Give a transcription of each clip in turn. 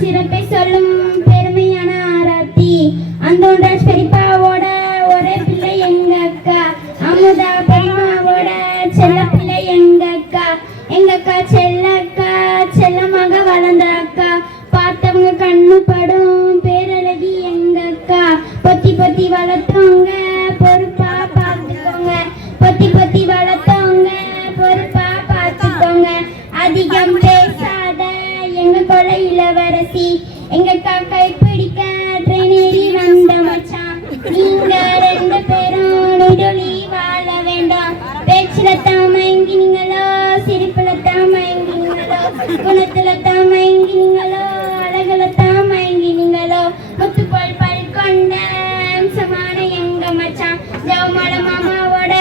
சிறப்பை சொல்லும் பெருமையான ஆராத்தி. அந்தோன்றாஜ் பெரியப்பாவோட ஒரே பிள்ளை எங்க அக்கா? அமுதா பெரியம்மாவோட செல்ல பிள்ளை எங்க அக்கா? எங்க அக்கா செல்ல அக்கா செல்லமாக வளர்ந்த அக்கா. பார்த்தவங்க கண்ணு படும் பேரழகி எங்க அக்கா. பொத்தி பொத்தி வளர்த்தவங்க பொறுப்பா பார்த்துக்கோங்க. பொத்தி பொத்தி வளர்த்தவங்க பொறுப்பா பார்த்துக்கோங்க. அதிகம் பேசாத எங்க கொலை பேசி எங்க காக்கை பிடிக்க ட்ரெயின் ஏறி வந்த மச்சான் நீங்க ரெண்டு பேரும் நெடுலி வாழ வேண்டாம். பேச்சுல தான் மயங்கினீங்களோ சிரிப்புல தான் மயங்கினீங்களோ குணத்துல தான் மயங்கினீங்களோ அழகுல தான் மயங்கினீங்களோ முத்துப்பால் பல் கொண்ட அம்சமான எங்க மச்சான் ஜவமால மாமாவோட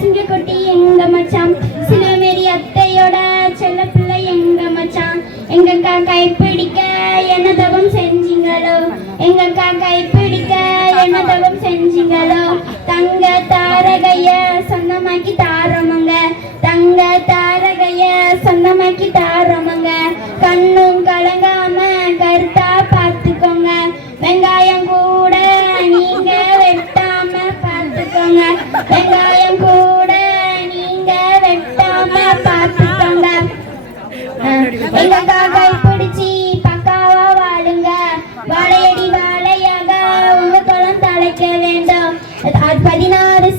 சிங்கக்குட்டி எங்க மச்சான் சிலமேரி அத்தையோட செல்ல பிள்ளை எங்க மச்சான் எங்க அக்கா கைப்பிடிக்க என்ன தவம் செஞ்சீங்களோ? எங்க கைப்பிடிக்க என்ன தவம் செஞ்சீங்களோ? தங்க தாரகைய சொந்தமாக்கி தாரமங்க. தங்க தாரகைய சொந்தமாக்கி தாரமங்க. கண்ணும் கலங்காம கருத்தா பார்த்துக்கோங்க. வெங்காயம் கூட நீங்க வெட்டாம பார்த்துக்கோங்க. வெங்காயம் கூட நீங்க வெட்டாம பார்த்துக்கோங்க. எங்களுக்காக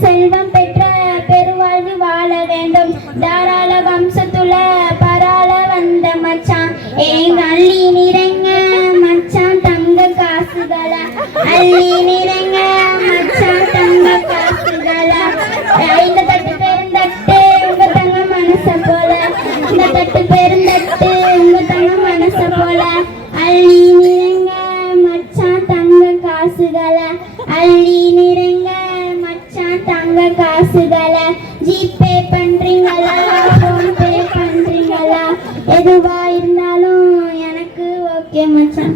செல்வம் பெற்ற பெருவாழ்வு வாழ வேண்டும். தாராள வம்சத்துல பராள வந்த மச்சான் எங்க அள்ளி நிறைங்க மச்சான் தங்க காசுகள? அள்ளி நிறைங்க மச்சான் தங்க காசுகள? இந்த தட்டு பெருந்தட்டு உங்க தங்க மனச போல. இந்த தட்டு பெருந்தட்டு உங்க தங்க மனச போல. அள்ளி நிறைங்க மச்சான் தங்க காசுகள? அள்ளி காசுகள ஜிபே பண்றீங்களா? ஃபோன்பே பண்றீங்களா? எதுவா இருந்தாலும் எனக்கு ஓகே மச்சான்.